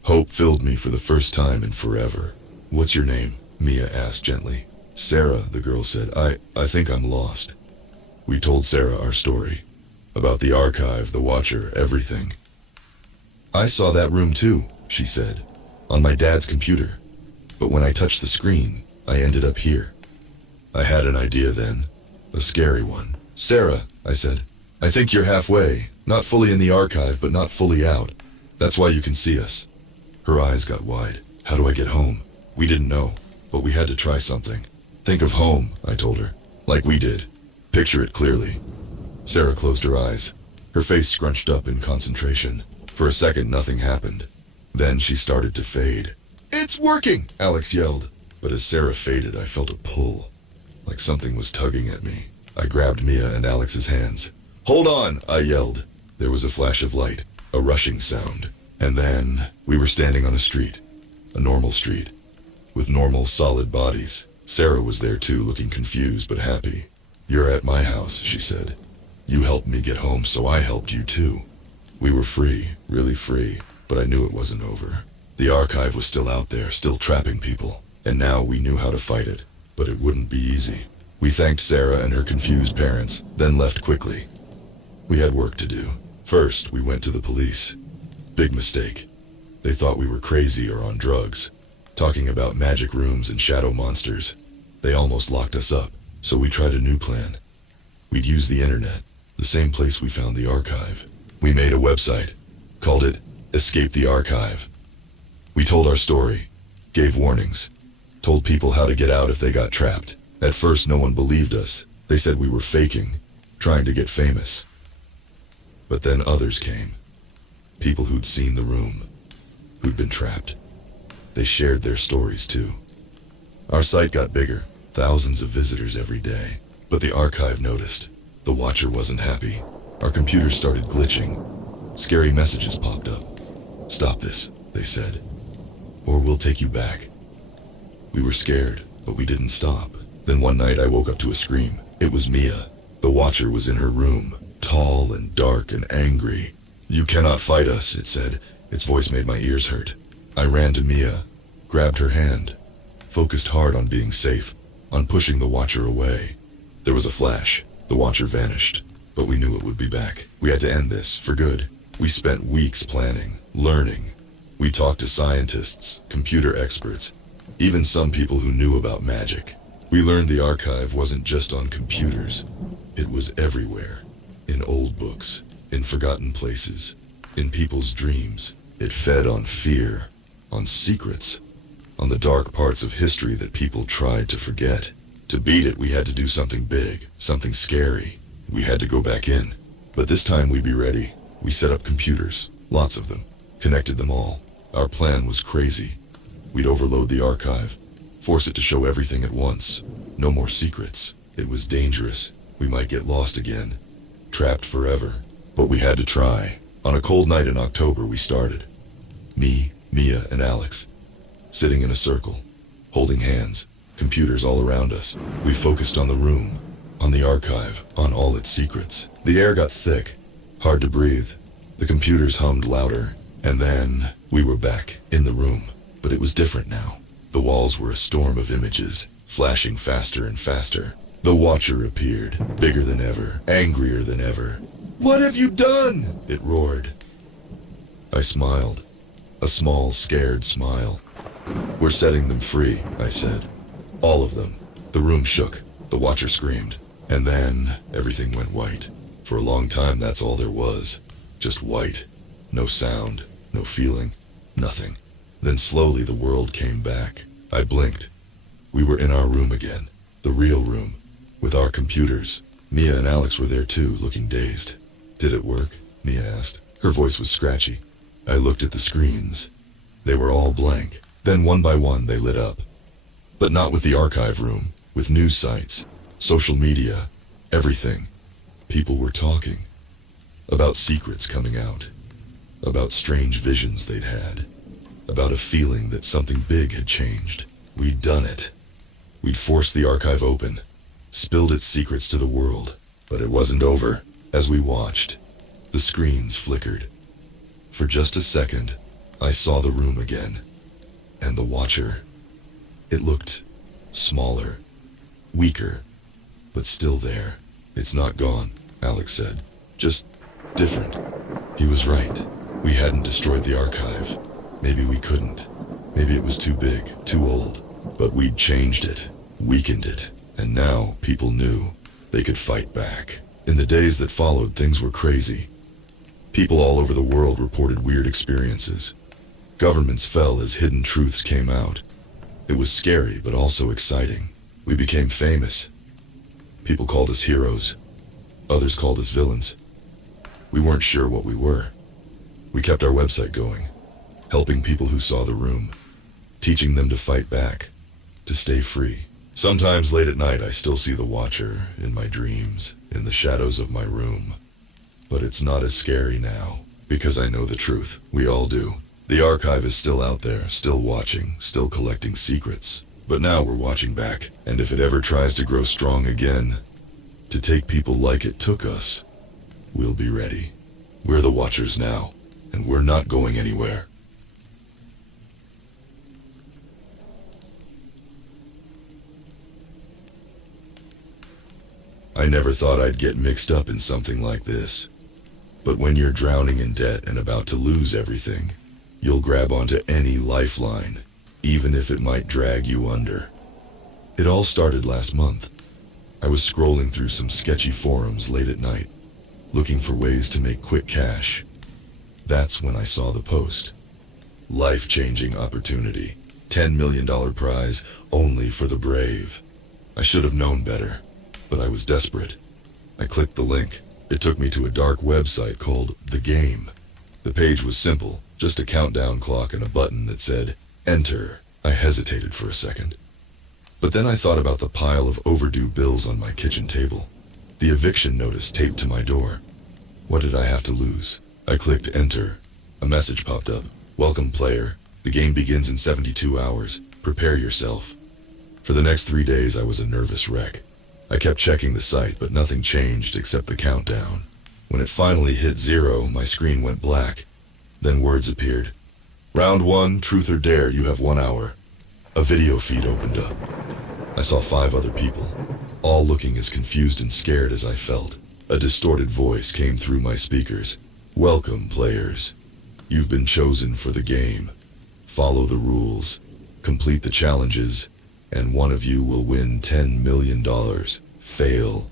Hope filled me for the first time in forever. "What's your name?" Mia asked gently. "Sarah," the girl said. I think I'm lost." We told Sarah our story. About the archive, the Watcher, everything. "I saw that room too," she said, "on my dad's computer. But when I touched the screen, I ended up here." I had an idea then. A scary one. "Sarah," I said, "I think you're halfway. Not fully in the archive, but not fully out. That's why you can see us." Her eyes got wide. "How do I get home?" We didn't know, but we had to try something. "Think of home," I told her. "Like we did. Picture it clearly." Sarah closed her eyes. Her face scrunched up in concentration. For a second, nothing happened. Then she started to fade. "It's working!" Alex yelled. But as Sarah faded, I felt a pull, like something was tugging at me. I grabbed Mia and Alex's hands. "Hold on!" I yelled. There was a flash of light, a rushing sound. And then we were standing on a street. A normal street. With normal, solid bodies. Sarah was there too, looking confused but happy. "You're at my house," she said. "You helped me get home, so I helped you too." We were free, really free, but I knew it wasn't over. The archive was still out there, still trapping people. And now we knew how to fight it. But it wouldn't be easy. We thanked Sarah and her confused parents, then left quickly. We had work to do. First, we went to the police. Big mistake. They thought we were crazy or on drugs, talking about magic rooms and shadow monsters. They almost locked us up, so we tried a new plan. We'd use the internet, the same place we found the archive. We made a website, called it Escape the Archive. We told our story, gave warnings, told people how to get out if they got trapped. At first, no one believed us. They said we were faking, trying to get famous. But then others came. People who'd seen the room, who'd been trapped. They shared their stories too. Our site got bigger, thousands of visitors every day. But the archive noticed. The Watcher wasn't happy. Our computers started glitching. Scary messages popped up. "Stop this," they said, "or we'll take you back." We were scared, but we didn't stop. Then one night I woke up to a scream. It was Mia. The Watcher was in her room, tall and dark and angry. "You cannot fight us," it said. Its voice made my ears hurt. I ran to Mia, grabbed her hand, focused hard on being safe, on pushing the Watcher away. There was a flash. The Watcher vanished, but we knew it would be back. We had to end this, for good. We spent weeks planning, learning. We talked to scientists, computer experts, even some people who knew about magic. We learned the archive wasn't just on computers. It was everywhere. In old books, in forgotten places, in people's dreams. It fed on fear, on secrets, on the dark parts of history that people tried to forget. To beat it, we had to do something big, something scary. We had to go back in. But this time we'd be ready. We set up computers, lots of them, connected them all. Our plan was crazy. We'd overload the archive, force it to show everything at once. No more secrets. It was dangerous. We might get lost again, trapped forever. But we had to try. On a cold night in October, we started. Me, Mia, and Alex, sitting in a circle, holding hands, computers all around us. We focused on the room, on the archive, on all its secrets. The air got thick, hard to breathe. The computers hummed louder, and then we were back in the room. But it was different now. The walls were a storm of images, flashing faster and faster. The Watcher appeared, bigger than ever, angrier than ever. "What have you done?" it roared. I smiled, a small, scared smile. "We're setting them free," I said. "All of them." The room shook. The Watcher screamed. And then everything went white. For a long time, that's all there was. Just white. No sound, no feeling, nothing. Then slowly the world came back. I blinked. We were in our room again. The real room. With our computers. Mia and Alex were there too, looking dazed. "Did it work?" Mia asked. Her voice was scratchy. I looked at the screens. They were all blank. Then one by one they lit up. But not with the archive room. With news sites. Social media. Everything. People were talking. About secrets coming out. About strange visions they'd had. about a feeling that something big had changed. We'd done it. We'd forced the archive open, spilled its secrets to the world. But it wasn't over. As we watched, the screens flickered. For just a second, I saw the room again. And the watcher. It looked smaller, weaker, but still there. "It's not gone," Alex said. "Just different." He was right. We hadn't destroyed the archive. Maybe we couldn't. Maybe it was too big, too old. But we'd changed it, weakened it, and now people knew they could fight back. In the days that followed, things were crazy. People all over the world reported weird experiences. Governments fell as hidden truths came out. It was scary, but also exciting. We became famous. People called us heroes. Others called us villains. We weren't sure what we were. We kept our website going, helping people who saw the room, teaching them to fight back, to stay free. Sometimes late at night I still see the Watcher in my dreams, in the shadows of my room. But it's not as scary now, because I know the truth. We all do. The archive is still out there, still watching, still collecting secrets. But now we're watching back, and if it ever tries to grow strong again, to take people like it took us, we'll be ready. We're the Watchers now, and we're not going anywhere. I never thought I'd get mixed up in something like this. But when you're drowning in debt and about to lose everything, you'll grab onto any lifeline, even if it might drag you under. It all started last month. I was scrolling through some sketchy forums late at night, looking for ways to make quick cash. That's when I saw the post. Life-changing opportunity. $10 million prize only for the brave. I should have known better, but I was desperate. I clicked the link. It took me to a dark website called The Game. The page was simple, just a countdown clock and a button that said, "Enter." I hesitated for a second. But then I thought about the pile of overdue bills on my kitchen table, the eviction notice taped to my door. What did I have to lose? I clicked Enter. A message popped up. "Welcome, player. The game begins in 72 hours. Prepare yourself." For the next 3 days, I was a nervous wreck. I kept checking the site, but nothing changed except the countdown. When it finally hit 0, my screen went black. Then words appeared. "Round 1, truth or dare, you have 1 hour." A video feed opened up. I saw 5 other people, all looking as confused and scared as I felt. A distorted voice came through my speakers. "Welcome, players. You've been chosen for the game. Follow the rules, complete the challenges, and one of you will win $10 million. Fail,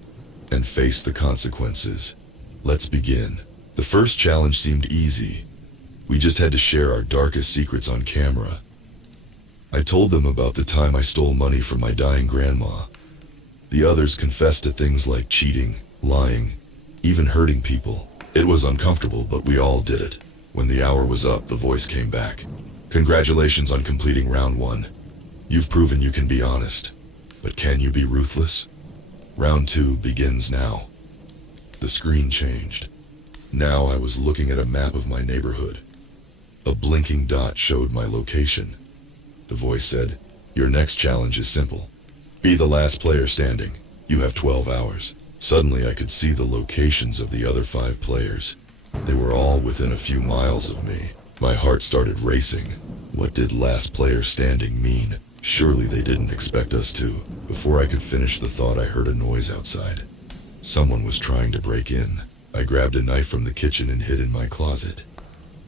and face the consequences. Let's begin." The first challenge seemed easy. We just had to share our darkest secrets on camera. I told them about the time I stole money from my dying grandma. The others confessed to things like cheating, lying, even hurting people. It was uncomfortable, but we all did it. When the hour was up, the voice came back. "Congratulations on completing round 1. You've proven you can be honest. But can you be ruthless? Round 2 begins now." The screen changed. Now I was looking at a map of my neighborhood. A blinking dot showed my location. The voice said, "Your next challenge is simple. Be the last player standing. You have 12 hours. Suddenly I could see the locations of the other 5 players. They were all within a few miles of me. My heart started racing. What did last player standing mean? Surely they didn't expect us to. Before I could finish the thought, I heard a noise outside. Someone was trying to break in. I grabbed a knife from the kitchen and hid in my closet.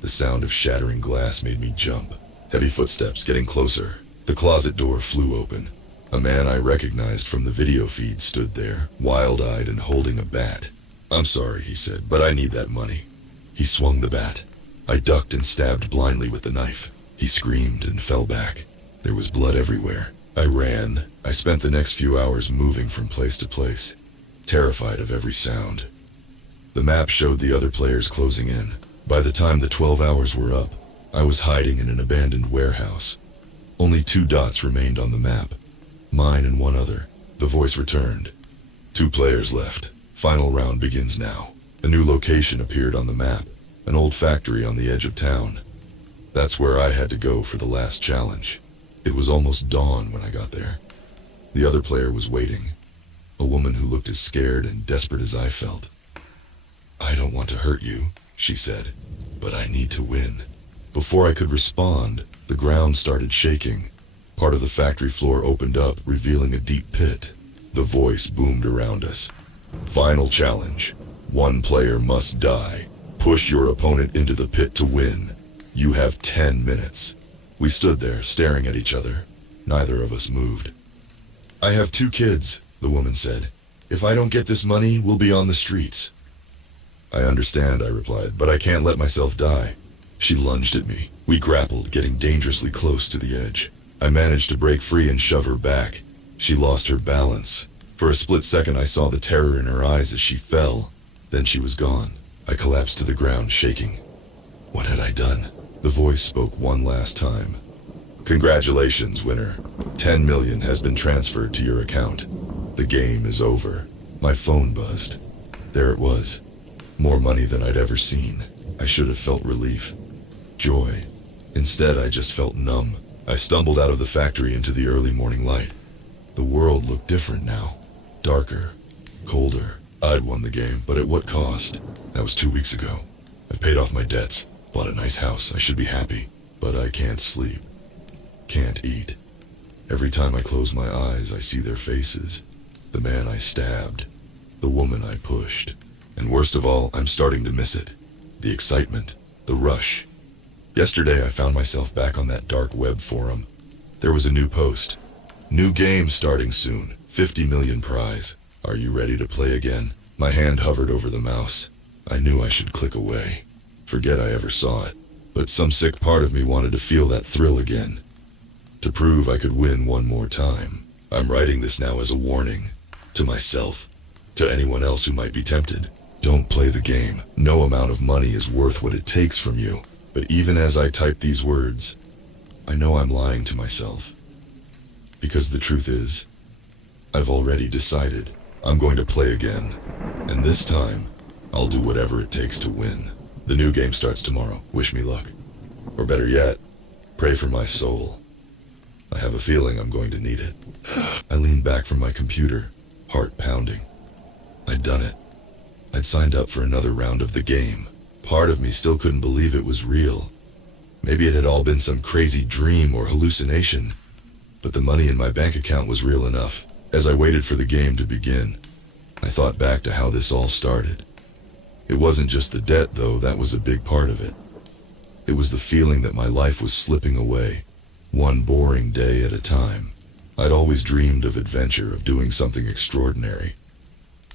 The sound of shattering glass made me jump. Heavy footsteps getting closer. The closet door flew open. A man I recognized from the video feed stood there, wild-eyed and holding a bat. "I'm sorry," he said, "but I need that money." He swung the bat. I ducked and stabbed blindly with the knife. He screamed and fell back. There was blood everywhere. I ran. I spent the next few hours moving from place to place, terrified of every sound. The map showed the other players closing in. By the time the 12 hours were up, I was hiding in an abandoned warehouse. Only 2 dots remained on the map. Mine and 1 other. The voice returned. 2 players left. Final round begins now. A new location appeared on the map. An old factory on the edge of town. That's where I had to go for the last challenge. It was almost dawn when I got there. The other player was waiting, a woman who looked as scared and desperate as I felt. "I don't want to hurt you," she said, "but I need to win." Before I could respond, the ground started shaking. Part of the factory floor opened up, revealing a deep pit. The voice boomed around us. "Final challenge. One player must die. Push your opponent into the pit to win. You have 10 minutes. We stood there, staring at each other. Neither of us moved. "I have 2 kids, the woman said. "If I don't get this money, we'll be on the streets." "I understand," I replied, "but I can't let myself die." She lunged at me. We grappled, getting dangerously close to the edge. I managed to break free and shove her back. She lost her balance. For a split second, I saw the terror in her eyes as she fell. Then she was gone. I collapsed to the ground, shaking. What had I done? The voice spoke one last time. "Congratulations, winner. 10 million has been transferred to your account. The game is over." My phone buzzed. There it was. More money than I'd ever seen. I should have felt relief. Joy. Instead, I just felt numb. I stumbled out of the factory into the early morning light. The world looked different now. Darker. Colder. I'd won the game, but at what cost? That was 2 weeks ago. I've paid off my debts. Bought a nice house. I should be happy. But I can't sleep. Can't eat. Every time I close my eyes, I see their faces. The man I stabbed. The woman I pushed. And worst of all, I'm starting to miss it. The excitement. The rush. Yesterday, I found myself back on that dark web forum. There was a new post. "New game starting soon. 50 million prize. Are you ready to play again?" My hand hovered over the mouse. I knew I should click away. Forget I ever saw it. But some sick part of me wanted to feel that thrill again. To prove I could win one more time. I'm writing this now as a warning. To myself. To anyone else who might be tempted. Don't play the game. No amount of money is worth what it takes from you. But even as I type these words, I know I'm lying to myself. Because the truth is, I've already decided I'm going to play again. And this time, I'll do whatever it takes to win. The new game starts tomorrow. Wish me luck. Or better yet, pray for my soul. I have a feeling I'm going to need it. I leaned back from my computer, heart pounding. I'd done it. I'd signed up for another round of the game. Part of me still couldn't believe it was real. Maybe it had all been some crazy dream or hallucination. But the money in my bank account was real enough. As I waited for the game to begin, I thought back to how this all started. It wasn't just the debt, though, that was a big part of it. It was the feeling that my life was slipping away, one boring day at a time. I'd always dreamed of adventure, of doing something extraordinary.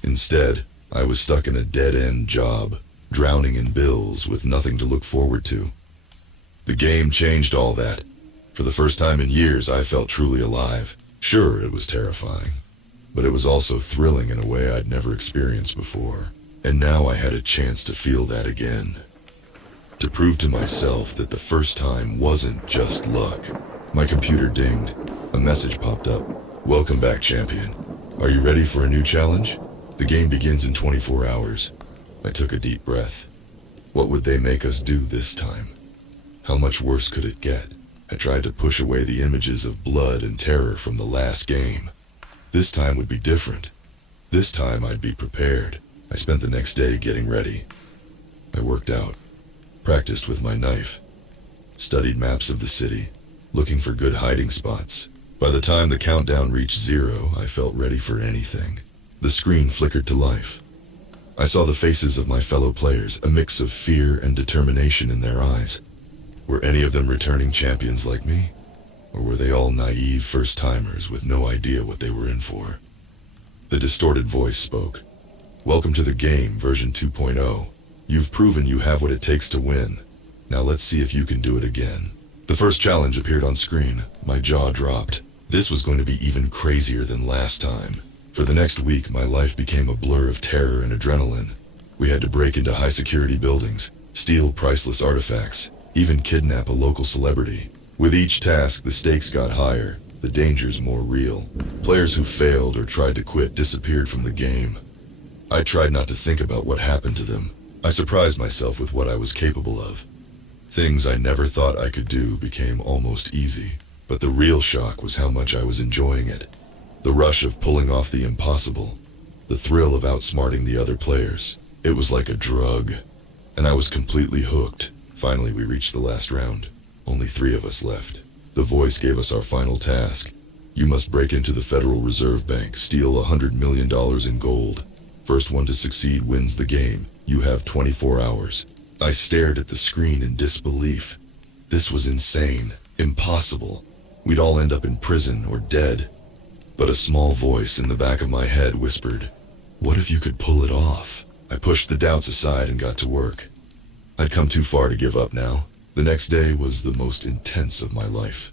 Instead, I was stuck in a dead-end job, drowning in bills with nothing to look forward to. The game changed all that. For the first time in years, I felt truly alive. Sure, it was terrifying, but it was also thrilling in a way I'd never experienced before. And now I had a chance to feel that again. To prove to myself that the first time wasn't just luck. My computer dinged. A message popped up. "Welcome back, champion. Are you ready for a new challenge? The game begins in 24 hours. I took a deep breath. What would they make us do this time? How much worse could it get? I tried to push away the images of blood and terror from the last game. This time would be different. This time I'd be prepared. I spent the next day getting ready. I worked out, practiced with my knife, studied maps of the city, looking for good hiding spots. By the time the countdown reached 0, I felt ready for anything. The screen flickered to life. I saw the faces of my fellow players, a mix of fear and determination in their eyes. Were any of them returning champions like me? Or were they all naive first-timers with no idea what they were in for? The distorted voice spoke. "Welcome to the game, version 2.0. You've proven you have what it takes to win. Now let's see if you can do it again." The first challenge appeared on screen. My jaw dropped. This was going to be even crazier than last time. For the next week, my life became a blur of terror and adrenaline. We had to break into high-security buildings, steal priceless artifacts, even kidnap a local celebrity. With each task, the stakes got higher, the dangers more real. Players who failed or tried to quit disappeared from the game. I tried not to think about what happened to them. I surprised myself with what I was capable of. Things I never thought I could do became almost easy, but the real shock was how much I was enjoying it. The rush of pulling off the impossible, the thrill of outsmarting the other players. It was like a drug, and I was completely hooked. Finally, we reached the last round. Only 3 of us left. The voice gave us our final task. You must break into the Federal Reserve Bank, steal $100 million in gold. First one to succeed wins the game. You have 24 hours. I stared at the screen in disbelief. This was insane. Impossible. We'd all end up in prison or dead. But a small voice in the back of my head whispered, "What if you could pull it off?" I pushed the doubts aside and got to work. I'd come too far to give up now. The next day was the most intense of my life.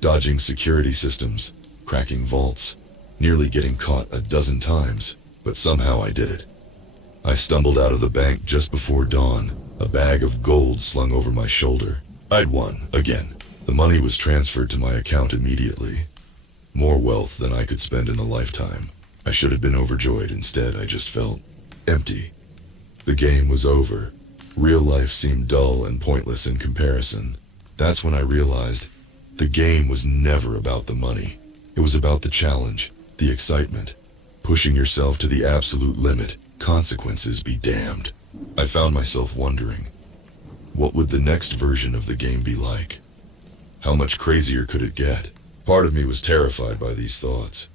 Dodging security systems, cracking vaults, nearly getting caught a dozen times, but somehow I did it. I stumbled out of the bank just before dawn, a bag of gold slung over my shoulder. I'd won, again. The money was transferred to my account immediately. More wealth than I could spend in a lifetime. I should have been overjoyed. Instead, I just felt empty. The game was over. Real life seemed dull and pointless in comparison. That's when I realized the game was never about the money. It was about the challenge, the excitement, pushing yourself to the absolute limit. Consequences be damned. I found myself wondering, what would the next version of the game be like? How much crazier could it get? Part of me was terrified by these thoughts,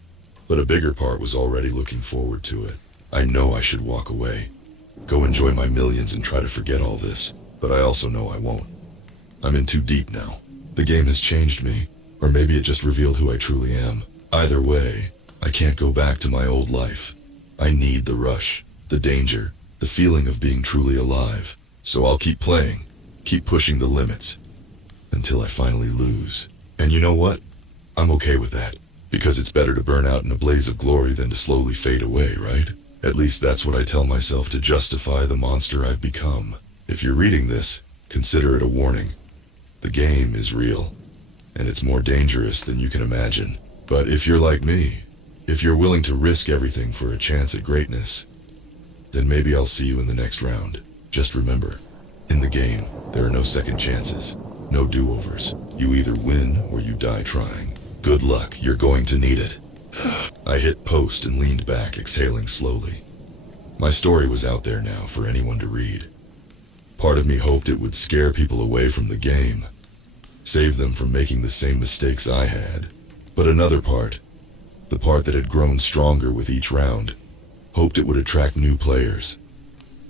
but a bigger part was already looking forward to it. I know I should walk away, go enjoy my millions and try to forget all this, but I also know I won't. I'm in too deep now. The game has changed me, or maybe it just revealed who I truly am. Either way, I can't go back to my old life. I need the rush, the danger, the feeling of being truly alive. So I'll keep playing, keep pushing the limits, until I finally lose. And you know what? I'm okay with that, because it's better to burn out in a blaze of glory than to slowly fade away, right? At least that's what I tell myself to justify the monster I've become. If you're reading this, consider it a warning. The game is real, and it's more dangerous than you can imagine. But if you're like me, if you're willing to risk everything for a chance at greatness, then maybe I'll see you in the next round. Just remember, in the game, there are no second chances, no do-overs. You either win or you die trying. Good luck, you're going to need it. I hit post and leaned back, exhaling slowly. My story was out there now for anyone to read. Part of me hoped it would scare people away from the game, save them from making the same mistakes I had. But another part, the part that had grown stronger with each round, hoped it would attract new players.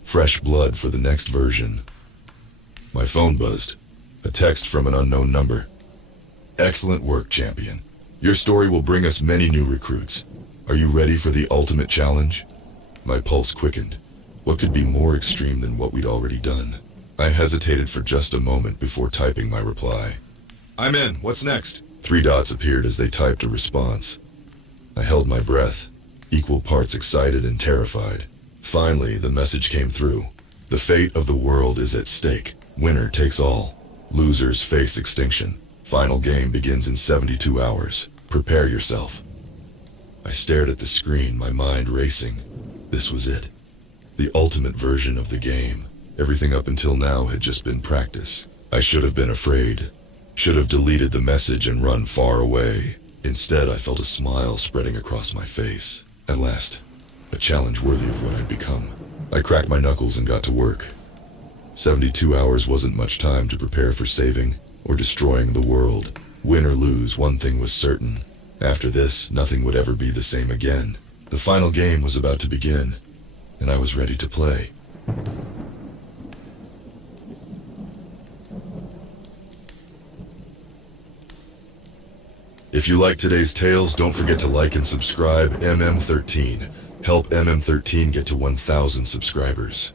Fresh blood for the next version. My phone buzzed. A text from an unknown number. "Excellent work, champion. Your story will bring us many new recruits. Are you ready for the ultimate challenge?" My pulse quickened. What could be more extreme than what we'd already done? I hesitated for just a moment before typing my reply. "I'm in. What's next?" 3 dots appeared as they typed a response. I held my breath, equal parts excited and terrified. Finally, the message came through. The fate of the world is at stake. Winner takes all. Losers face extinction. Final game begins in 72 hours. Prepare yourself. I stared at the screen, my mind racing. This was it. The ultimate version of the game. Everything up until now had just been practice. I should have been afraid. Should have deleted the message and run far away. Instead, I felt a smile spreading across my face. At last, a challenge worthy of what I'd become. I cracked my knuckles and got to work. 72 hours wasn't much time to prepare for saving or destroying the world. Win or lose, one thing was certain. After this, nothing would ever be the same again. The final game was about to begin, and I was ready to play. If you like today's tales, don't forget to like and subscribe. MM13. Help MM13 get to 1,000 subscribers.